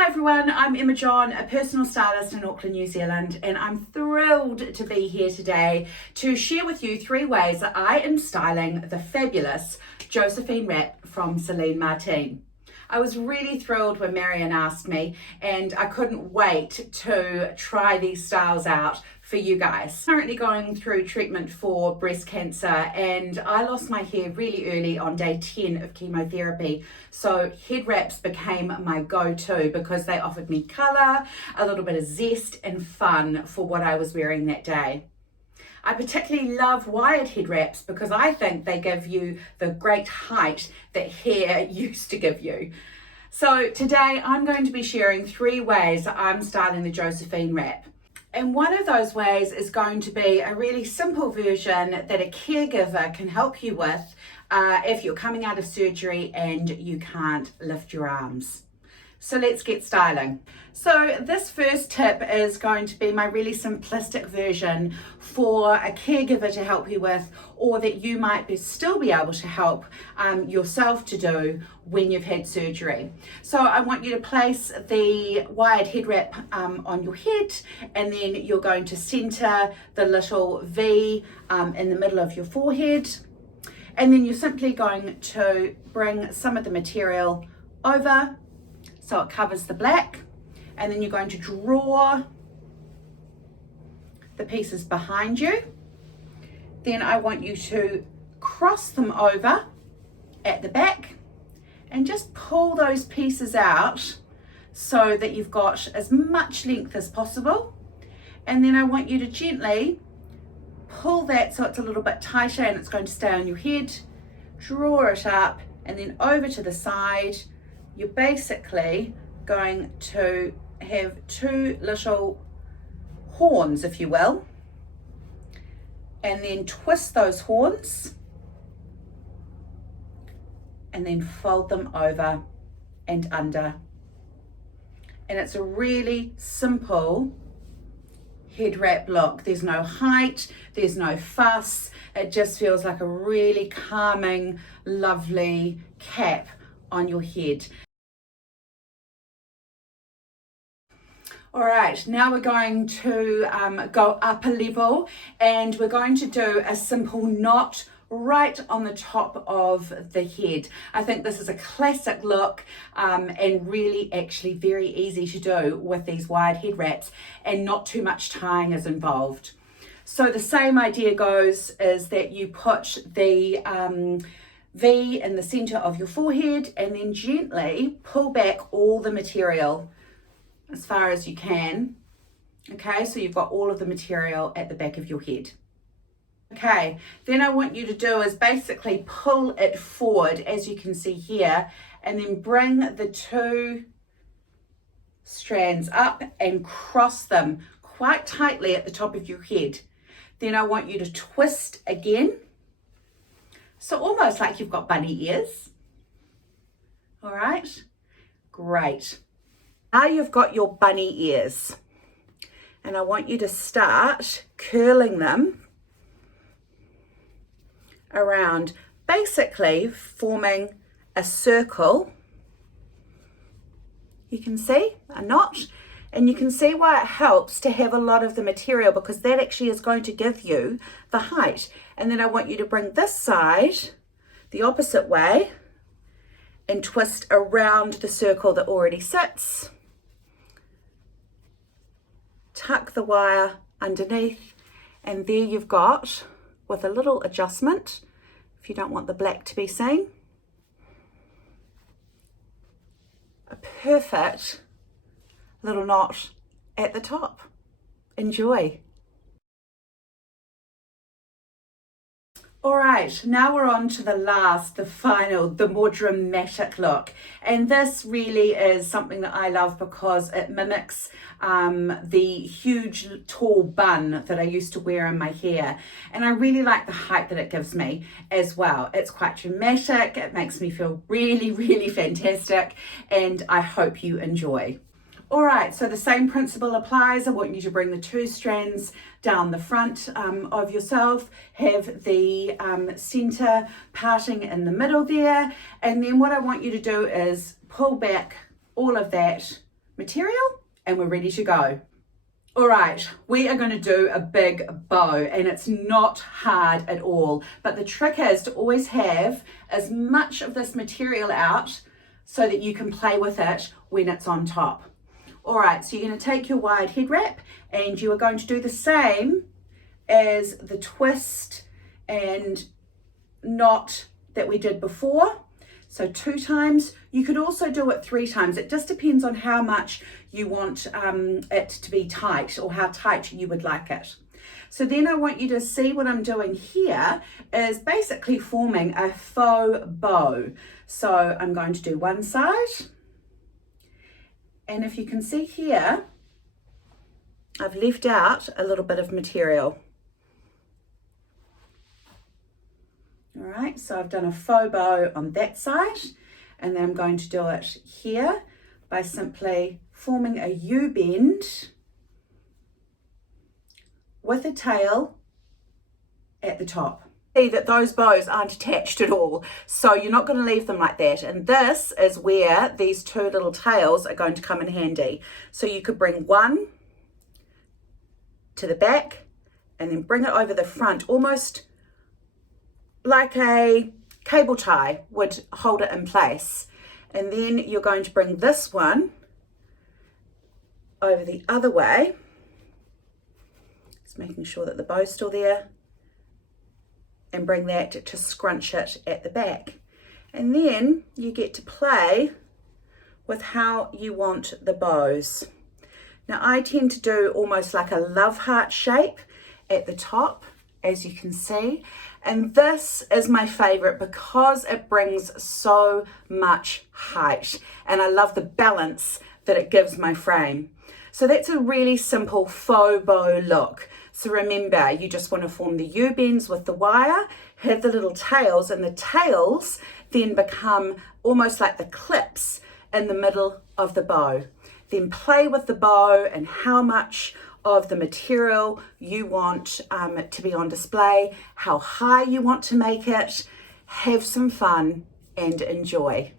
Hi everyone, I'm Emma John, a personal stylist in Auckland, New Zealand, and I'm thrilled to be here today to share with you 3 ways that I am styling the fabulous Josephine wrap from Celine Martin. I was really thrilled when Marion asked me, and I couldn't wait to try these styles out for you guys. Currently going through treatment for breast cancer, and I lost my hair really early on day 10 of chemotherapy. So head wraps became my go-to because they offered me colour, a little bit of zest and fun for what I was wearing that day. I particularly love wired head wraps because I think they give you the great height that hair used to give you. So today I'm going to be sharing 3 ways that I'm styling the Josephine wrap. And one of those ways is going to be a really simple version that a caregiver can help you with if you're coming out of surgery and you can't lift your arms. So let's get styling. So this first tip is going to be my really simplistic version for a caregiver to help you with, or that you might still be able to help yourself to do when you've had surgery. So I want you to place the wired head wrap on your head, and then you're going to center the little V in the middle of your forehead. And then you're simply going to bring some of the material over so it covers the black, and then you're going to draw the pieces behind you. Then I want you to cross them over at the back and just pull those pieces out so that you've got as much length as possible. And then I want you to gently pull that so it's a little bit tighter and it's going to stay on your head. Draw it up, and then over to the side. You're basically going to have 2 little horns, if you will, and then twist those horns and then fold them over and under. And it's a really simple head wrap look. There's no height, there's no fuss. It just feels like a really calming, lovely cap on your head. All right, now we're going to go up a level, and we're going to do a simple knot right on the top of the head. I think this is a classic look and really actually very easy to do with these wired head wraps, and not too much tying is involved. So the same idea goes, is that you put the V in the center of your forehead, and then gently pull back all the material as far as you can. Okay, so you've got all of the material at the back of your head. Okay, then I want you to do is basically pull it forward, as you can see here, and then bring the 2 strands up and cross them quite tightly at the top of your head. Then I want you to twist again, so almost like you've got bunny ears. All right, great. Now you've got your bunny ears, and I want you to start curling them around, basically forming a circle. You can see a knot, and you can see why it helps to have a lot of the material, because that actually is going to give you the height. And then I want you to bring this side the opposite way and twist around the circle that already sits. Tuck the wire underneath, and there you've got, with a little adjustment, if you don't want the black to be seen, a perfect little knot at the top. Enjoy. All right, now we're on to the final, the more dramatic look. And this really is something that I love because it mimics the huge tall bun that I used to wear in my hair. And I really like the height that it gives me as well. It's quite dramatic, it makes me feel really, really fantastic, and I hope you enjoy. All right, so the same principle applies. I want you to bring the 2 strands down the front of yourself, have the center parting in the middle there, and then what I want you to do is pull back all of that material, and we're ready to go. All right, we are going to do a big bow, and it's not hard at all, but the trick is to always have as much of this material out so that you can play with it when it's on top. All right, so you're going to take your wide head wrap, and you are going to do the same as the twist and knot that we did before. So 2 times. You could also do it 3 times. It just depends on how much you want it to be tight, or how tight you would like it. So then I want you to see what I'm doing here is basically forming a faux bow. So I'm going to do one side. And if you can see here, I've left out a little bit of material. All right, so I've done a faux bow on that side, and then I'm going to do it here by simply forming a U-bend with a tail at the top. See that those bows aren't attached at all, so you're not going to leave them like that. And this is where these 2 little tails are going to come in handy. So you could bring one to the back and then bring it over the front, almost like a cable tie would hold it in place. And then you're going to bring this one over the other way, just making sure that the bow's still there, and bring that to scrunch it at the back. And then you get to play with how you want the bows. Now I tend to do almost like a love heart shape at the top, as you can see. And this is my favorite because it brings so much height, and I love the balance that it gives my frame. So that's a really simple faux bow look. So remember, you just want to form the U-bends with the wire, have the little tails, and the tails then become almost like the clips in the middle of the bow. Then play with the bow and how much of the material you want to be on display, how high you want to make it. Have some fun and enjoy.